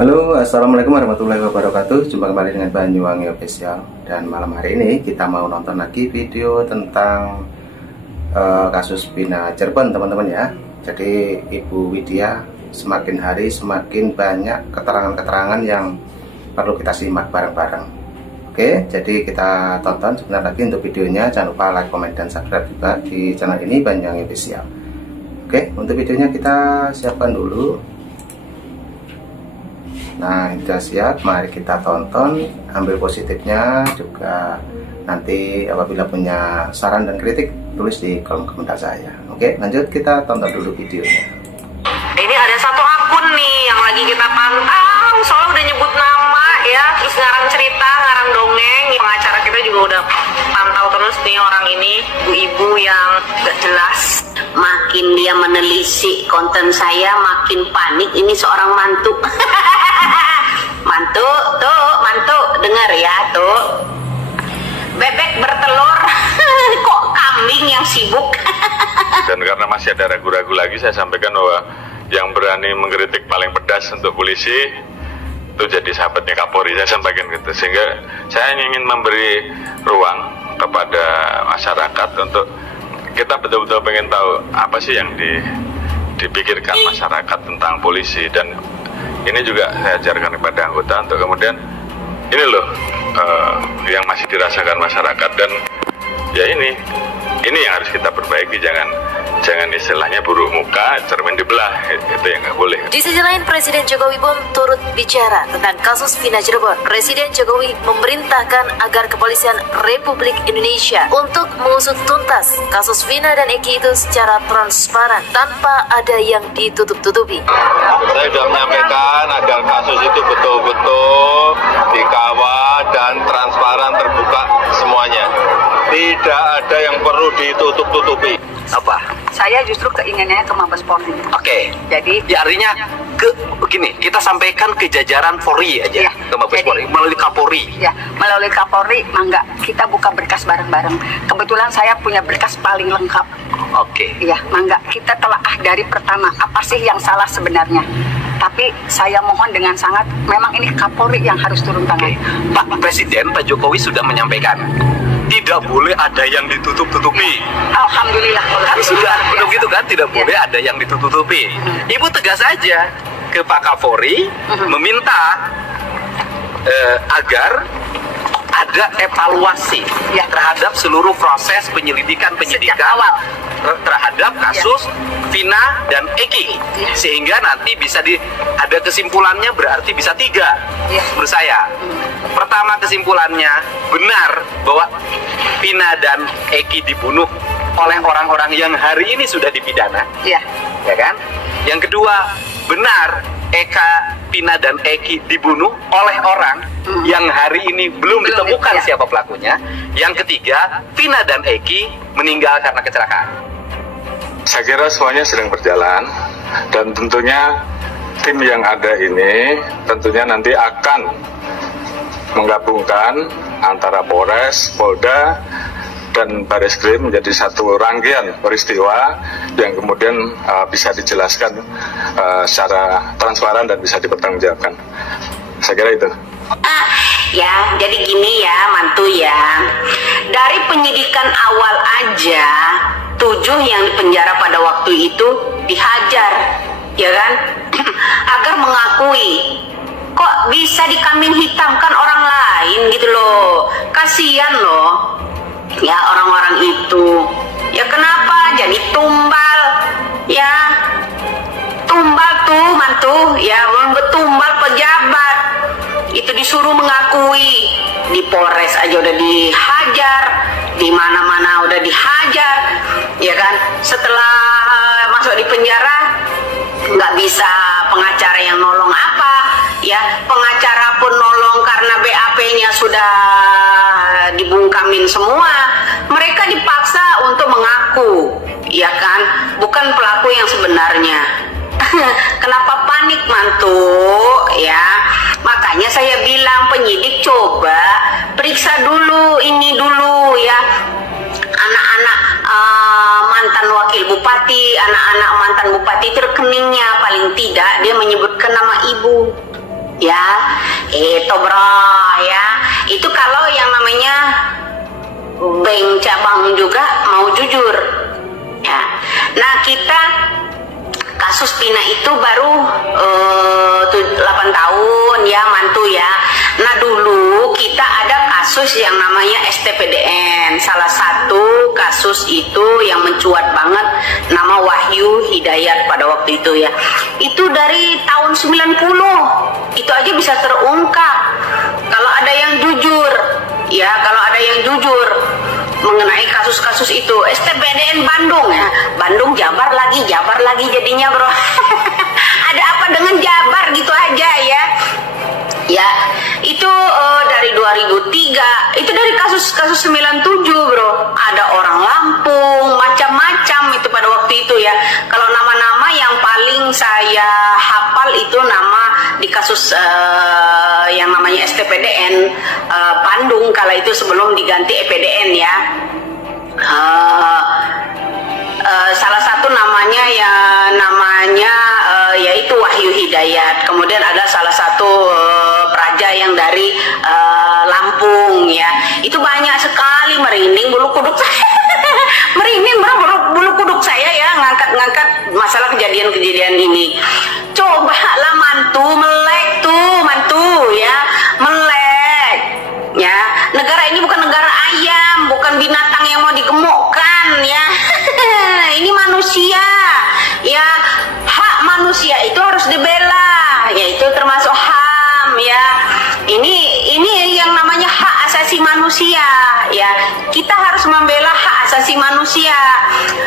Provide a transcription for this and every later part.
Halo, assalamualaikum warahmatullahi wabarakatuh. Jumpa kembali dengan Banyuwangi Official. Dan malam hari ini kita mau nonton lagi video tentang kasus Vina Cirebon, teman-teman ya. Jadi Ibu Widya semakin hari semakin banyak keterangan-keterangan yang perlu kita simak bareng-bareng. Oke, jadi kita tonton sebentar lagi untuk videonya. Jangan lupa like, comment, dan subscribe juga di channel ini Banyuwangi Official. Oke, untuk videonya kita siapkan dulu. Nah, sudah siap, mari kita tonton, ambil positifnya juga. Nanti apabila punya saran dan kritik, tulis di kolom komentar saya. Oke, lanjut kita tonton dulu videonya. Ini ada satu akun nih yang lagi kita pantau, soalnya udah nyebut nama ya, terus ngarang cerita, ngarang dongeng. Pengacara kita juga udah pantau terus nih orang ini, ibu-ibu yang gak jelas. Makin dia menelisik konten saya, makin panik. Ini seorang mantu. Mantu, dengar ya tuh. Bebek bertelur, kok kambing yang sibuk. Dan karena masih ada ragu-ragu lagi, saya sampaikan bahwa yang berani mengkritik paling pedas untuk polisi itu jadi sahabatnya Kapolri, saya sampaikan gitu. Sehingga saya ingin memberi ruang kepada masyarakat untuk kita betul-betul pengen tahu apa sih yang dipikirkan masyarakat tentang polisi. Dan ini juga saya ajarkan kepada anggota untuk kemudian ini loh yang masih dirasakan masyarakat. Dan ya ini yang harus kita perbaiki. Jangan istilahnya buruk muka, cermin dibelah, itu yang nggak boleh. Di sisi lain, Presiden Jokowi pun turut bicara tentang kasus Vina Cirebon. Presiden Jokowi memerintahkan agar Kepolisian Republik Indonesia untuk mengusut tuntas kasus Vina dan Eki itu secara transparan tanpa ada yang ditutup-tutupi. Saya sudah menyampaikan agar kasus itu betul-betul dikawal dan transparan, terbuka semuanya. Tidak ada yang perlu ditutup-tutupi. Apa? Saya justru keinginannya ke Mabes Polri. Oke. Jadi ya artinya begini, kita sampaikan ke jajaran Polri aja, ya, ke Mabes Polri melalui Kapolri. Ya, melalui Kapolri, mangga kita buka berkas bareng-bareng. Kebetulan saya punya berkas paling lengkap. Oke. Iya, mangga kita telaah dari pertama apa sih yang salah sebenarnya. Tapi saya mohon dengan sangat, memang ini Kapolri yang harus turun tangan. Pak Presiden, Pak Jokowi sudah menyampaikan tidak boleh ada yang ditutup-tutupi. Alhamdulillah. Kan sudah begitu kan, tidak boleh ada yang ditutup-tutupi. Ibu tegas saja ke Pak Kapolri meminta agar ada evaluasi terhadap seluruh proses penyidikan awal terhadap kasus Vina dan Eki, sehingga nanti bisa ada kesimpulannya, berarti bisa 3 menurut saya. Pertama, kesimpulannya benar bahwa Vina dan Eki dibunuh oleh orang-orang yang hari ini sudah dipidana, ya kan? Yang kedua, benar Eka, Vina dan Eki dibunuh oleh orang yang hari ini belum ditemukan siapa pelakunya. Yang ketiga, Vina dan Eki meninggal karena kecelakaan. Saya kira semuanya sedang berjalan, dan tentunya tim yang ada ini tentunya nanti akan menggabungkan antara Polres, Polda, dan Bareskrim menjadi satu rangkaian peristiwa yang kemudian bisa dijelaskan secara transparan dan bisa dipertanggungjawabkan. Saya kira itu. Ya, jadi gini ya, mantu ya. Dari penyidikan awal aja, 7 yang dipenjara pada waktu itu dihajar, ya kan? Agar mengakui. Kok bisa dikambing hitamkan orang lain gitu loh. Kasihan loh. Ya orang-orang itu. Ya kenapa jadi tumbal? Ya tumbal tuh mantu. Ya betumbal pejabat. Itu disuruh mengakui. Di Polres aja udah dihajar, di mana-mana udah dihajar, ya kan? Setelah masuk di penjara, nggak bisa pengacara yang nolong apa, ya pengacara pun nolong karena BAP-nya sudah dibungkamin semua. Mereka dipaksa untuk mengaku, ya kan? Bukan pelaku yang sebenarnya. Kenapa panik mantu? Ya, makanya saya bilang penyidik coba periksa dulu ini dulu ya. Anak-anak mantan wakil bupati, anak-anak mantan bupati itu rekeningnya paling tidak dia menyebutkan nama ibu. Ya, itu bro ya. Itu kalau yang namanya bank cabang juga mau jujur. Ya. Nah, kita kasus Pina itu baru 8 tahun ya mantu ya. Nah, dulu kita ada kasus yang namanya STPDN. Salah satu kasus itu yang mencuat banget nama Wahyu Hidayat pada waktu itu ya. Itu dari tahun 90. Itu aja bisa terungkap kalau ada yang jujur. Ya, kalau ada yang jujur mengenai kasus-kasus itu. STPDN Bandung ya, Bandung Jabar lagi jadinya bro. Ada apa dengan Jabar gitu aja ya. Ya, itu dari 2003, itu dari kasus-kasus 97 bro. Ada orang Lampung, macam-macam itu pada waktu itu ya. Kalau nama-nama yang paling saya hafal itu nama di kasus yang namanya STPDN Bandung kala itu sebelum diganti EPDN ya. Salah satu namanya yaitu Wahyu Hidayat. Kemudian ada salah satu praja yang dari Lampung ya. Itu banyak sekali, merinding bulu kuduk saya. Merinding bulu kuduk saya ya ngangkat masalah kejadian-kejadian ini. Coba lah mantu melek tuh mantu ya, melek ya. Negara ini bukan negara ayam, bukan binatang yang mau digemukkan ya. Ini manusia ya, hak manusia itu harus dibela, yaitu termasuk HAM ya. Ini yang namanya hak asasi manusia ya. Kita harus membela hak asasi manusia,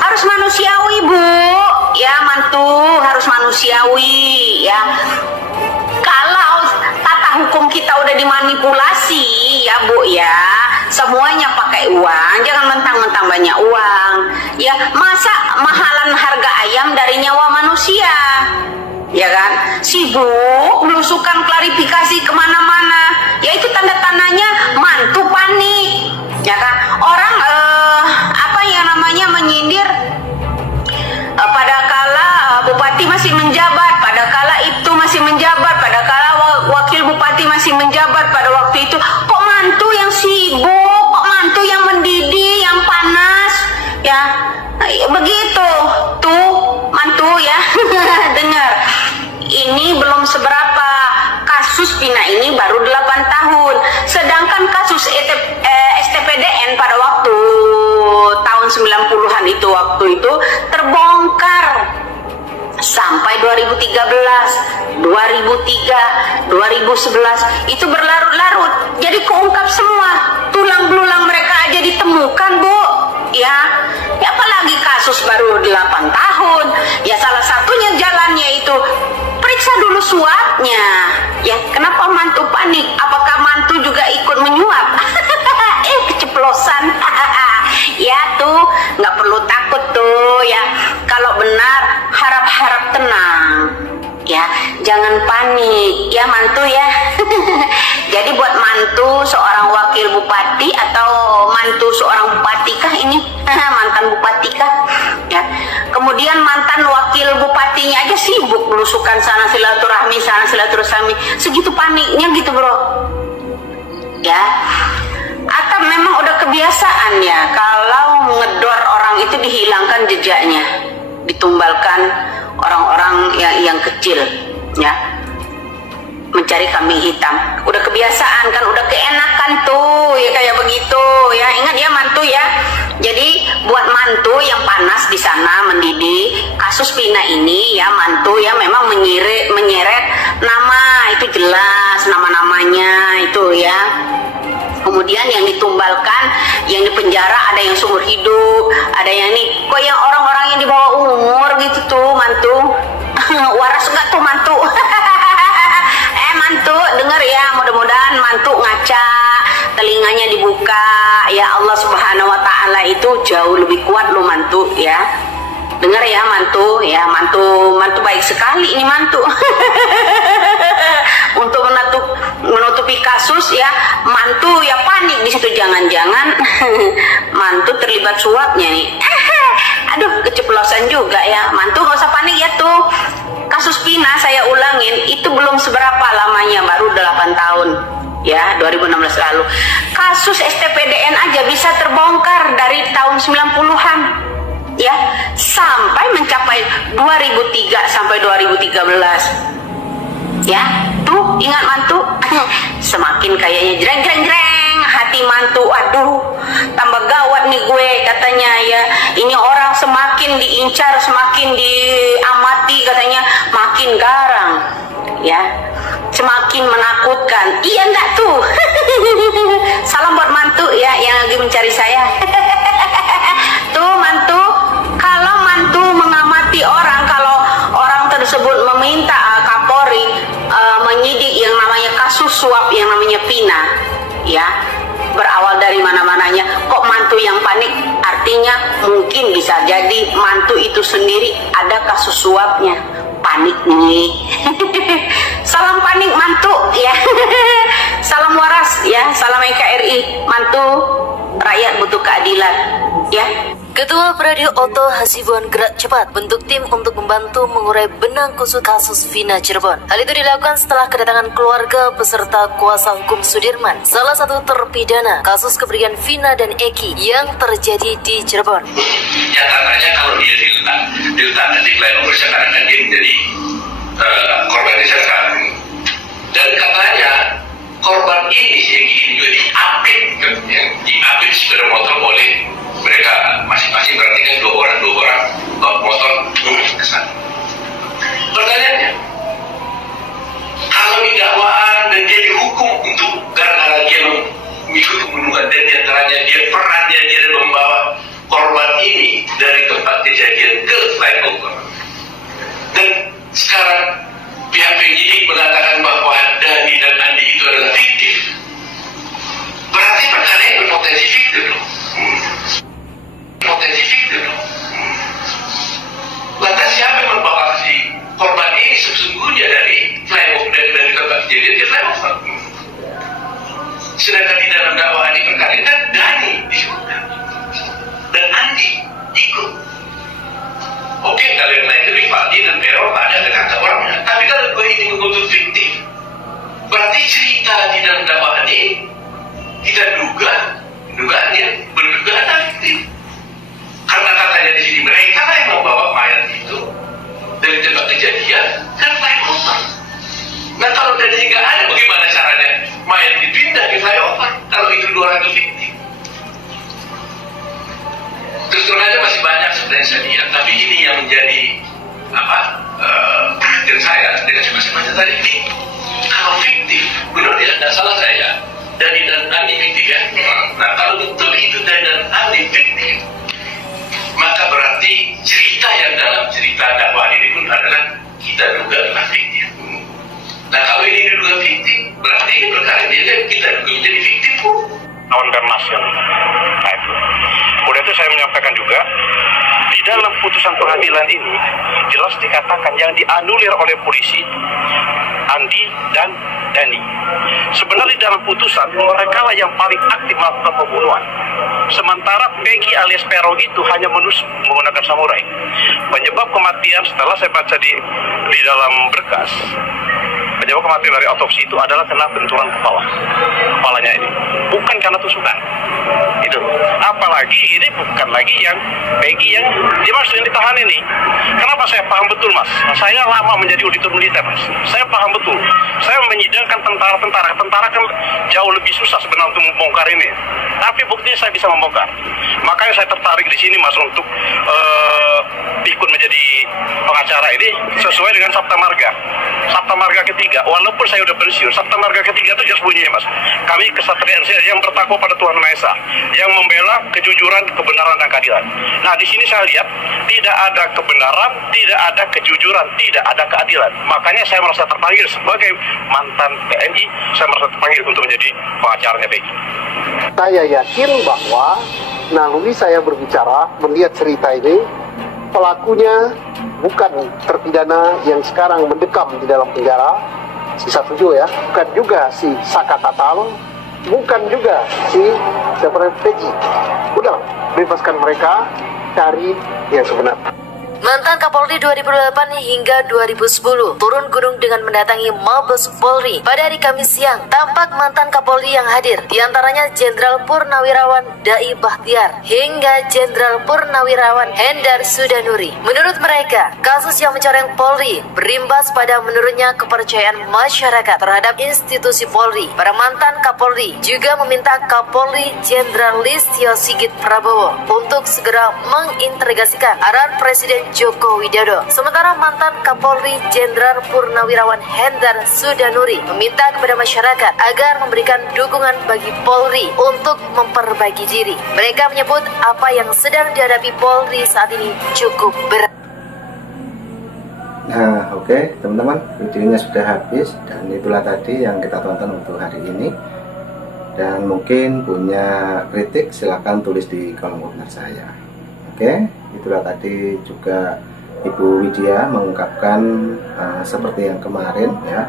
harus manusiawi bu ya mantu, harus manusiawi ya. Kalau tata hukum kita udah dimanipulasi ya bu ya, semuanya pakai uang, jangan mentang-mentang banyak uang ya. Masa mahalan harga ayam dari nyawa manusia ya kan? Sibuk belusukan klarifikasi kemana-mana ya, itu tanda-tandanya mantu panik ya kan. Orang apa yang namanya menyindir pada kala bupati masih menjabat, pada kala itu masih menjabat, pada kala wakil bupati masih menjabat pada waktu itu. Kok mantu yang sibuk, kok mantu yang mendidih, yang panas ya. Begitu tuh mantu ya. Dengar, ini belum seberapa. Kasus Pina ini baru 8 tahun, sedangkan kasus STPDN pada waktu tahun 90-an itu, waktu itu terbongkar sampai 2013, 2003, 2011 itu berlarut-larut. Jadi keungkap semua, tulang belulang mereka aja ditemukan bu ya. Ya apalagi kasus baru 8 tahun ya. Salah satunya jalannya itu periksa dulu suapnya ya. Kenapa mantu panik? Apakah mantu juga ikut menyuap? Keceplosan. Ya tuh nggak perlu takut tuh ya. Kalau benar harap-harap tenang ya, jangan panik ya mantu ya. Jadi buat mantu seorang wakil bupati atau mantu seorang bupati kah ini, mantan bupati kah ya, kemudian mantan wakil bupatinya aja sibuk belusukan sana silaturahmi, segitu paniknya gitu bro ya. Atau memang udah kebiasaan ya, kalau ngedor orang itu dihilangkan jejaknya, ditumbalkan orang-orang yang kecil ya, mencari kambing hitam. Udah kebiasaan kan, udah keenakan tuh ya kayak begitu ya. Ingat ya mantu ya. Jadi buat mantu yang panas di sana mendidih, kasus Pina ini ya mantu ya, memang menyeret nama, itu jelas nama-namanya itu ya. Kemudian yang ditumbalkan, yang dipenjara ada yang seumur hidup, ada yang nih, kok yang orang-orang yang di bawah umur gitu tuh mantu. Waras enggak tuh mantu? Mantu denger ya, mudah-mudahan mantu ngaca, telinganya dibuka ya. Allah Subhanahu wa Ta'ala itu jauh lebih kuat lo mantu ya. Dengar ya mantu ya, mantu baik sekali ini mantu. Untuk menutupi kasus ya, mantu ya panik di situ, jangan-jangan mantu terlibat suapnya nih. Aduh, keceplosan juga ya. Mantu gak usah panik ya tuh. Kasus Pina saya ulangin itu belum seberapa lamanya namanya baru 8 tahun ya, 2016 lalu. Kasus STPDN aja bisa terbongkar dari tahun 90-an ya, sampai mencapai 2003 sampai 2013 ya. Tuh ingat mantu, semakin kayaknya jreng hati mantu, aduh tambah gawat nih gue katanya ya. Ini orang semakin diincar, semakin diamati katanya, makin garang ya, semakin menakutkan. Iya enggak tuh? Salam buat mantu ya yang lagi mencari saya. Tuh mantu, kalau mantu mengamati orang, kalau orang tersebut meminta Kapolri menyidik yang namanya kasus suap yang namanya Vina ya, berawal dari mana-mananya, kok mantu yang panik, artinya mungkin bisa jadi mantu itu sendiri ada kasus suapnya. Panik nih. Salam panik mantu ya. Salam waras ya, salam NKRI mantu, rakyat butuh keadilan ya. Ketua Pradi Otto Hasibuan gerak cepat bentuk tim untuk membantu mengurai benang kusut kasus Vina Cirebon. Hal itu dilakukan setelah kedatangan keluarga beserta kuasa hukum Sudirman, salah satu terpidana kasus kepergian Vina dan Eki yang terjadi di Cirebon. Ya katanya kalau dia diletakkan di flyover sekarang kan dia menjadi korban kecelakaan. Dan katanya korban ini Eki juga diapit, diapit sepeda motor boleh. Mereka masing-masing berarti kan dua orang bawa motor ke sana. Pertanyaannya, kalau dakwaan dan dia dihukum untuk gara-gara dia mengikuti pembunuhan dan diantaranya dia perannya dia membawa korban ini dari tempat kejadian ke flyover, dan sekarang pihak penyidik mengatakan bahwa Dhani dan Andi itu adalah fiktif, berarti perkara ini berpotensi fiktif loh. Potensi fiktif. Lantas siapa yang membawa si korban ini sesungguhnya dari flyover, dari tempat kejadian ke flyover? Sedangkan di dalam dakwaan ini perkara ini kan Dhani disebutkan dan Andi ikut. Oke, kalau yang lain itu Rivaldi dan Peron ada kata orangnya, tapi kalau gue ini mengutuk fiktif, berarti cerita di dalam dakwaan ini kita dugaannya berdugaan fiktif. Karena katanya di sini mereka lah yang membawa mayat itu dari tempat kejadian ke flyover. Nah kalau dari nggak ada, bagaimana caranya mayat dipindah ke flyover kalau itu 200 fiktif? Terus terang aja masih banyak sebenarnya saya lihat, tapi ini yang menjadi perhatian saya dengan semacam tadi ini. Kalau fiktif, benar tidak salah saya, Dhani dan Andi fiktif ya. Nah kalau betul itu Dhani dan Andi fiktif, maka berarti cerita yang dalam cerita dakwaan ini pun adalah kita duga adalah fiktif. Nah kalau ini diduga fiktif, berarti ini perkara dia kita duga menjadi fiktif pun. Lawan Garnas yang nah itu. Udah itu saya menyampaikan juga di dalam putusan pengadilan ini jelas dikatakan yang dianulir oleh polisi Andi dan Dhani. Sebenarnya di dalam putusan mereka lah yang paling aktif melakukan pembunuhan. Sementara Peggy alias Peron itu hanya menggunakan samurai. Penyebab kematian setelah saya baca di dalam berkas, penyebab kematian dari otopsi itu adalah kena benturan kepalanya ini, bukan karena tusukan. Itu. Apalagi ini bukan lagi yang Peggy yang dimaksud yang ditahan ini. Kenapa saya paham betul mas? Saya lama menjadi auditor militer mas. Saya paham betul. Saya menyidangkan tentara kan jauh lebih susah sebenarnya untuk membongkar ini. Tapi buktinya saya bisa membongkar. Makanya saya tertarik di sini mas untuk ikut menjadi pengacara ini sesuai dengan Sabta Marga. Sabta Marga ketiga, walaupun saya udah pensiun, Sabta Marga ketiga itu jelas bunyinya mas. Kami kesatria yang bertakwa pada Tuhan Maha Esa, yang membela kejujuran, kebenaran dan keadilan. Nah di sini saya lihat tidak ada kebenaran, tidak ada kejujuran, tidak ada keadilan. Makanya saya merasa terpanggil sebagai mantan TNI, saya merasa terpanggil untuk menjadi pengacaranya Peggy. Saya yakin bahwa naluri saya berbicara, melihat cerita ini, pelakunya bukan terpidana yang sekarang mendekam di dalam penjara, si 17 ya, bukan juga si Saka Tatal, bukan juga si Peggy. Udah, bebaskan mereka, cari yang sebenarnya. Mantan Kapolri 2008 hingga 2010 turun gunung dengan mendatangi Mabes Polri. Pada hari Kamis siang, tampak mantan Kapolri yang hadir, diantaranya Jenderal Purnawirawan Dai Bahtiar hingga Jenderal Purnawirawan Hendar Sudanuri. Menurut mereka, kasus yang mencoreng Polri berimbas pada menurunnya kepercayaan masyarakat terhadap institusi Polri. Para mantan Kapolri juga meminta Kapolri Jenderal Listio Sigit Prabowo untuk segera mengintegrasikan arahan Presiden Joko Widodo. Sementara mantan Kapolri Jenderal Purnawirawan Hendar Sudanuri meminta kepada masyarakat agar memberikan dukungan bagi Polri untuk memperbaiki diri. Mereka menyebut apa yang sedang dihadapi Polri saat ini cukup berat. Nah, oke, teman-teman, videonya sudah habis dan itulah tadi yang kita tonton untuk hari ini. Dan mungkin punya kritik silahkan tulis di kolom komentar saya. Oke, itulah tadi juga Ibu Widya mengungkapkan seperti yang kemarin ya.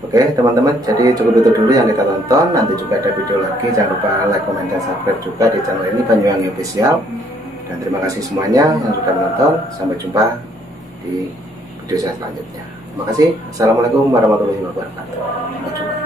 Oke teman-teman, jadi cukup itu dulu yang kita tonton. Nanti juga ada video lagi, jangan lupa like, comment, dan subscribe juga di channel ini Banyuwangi Official. Dan terima kasih semuanya yang sudah menonton. Sampai jumpa di video saya selanjutnya. Terima kasih. Assalamualaikum warahmatullahi wabarakatuh. Sampai jumpa.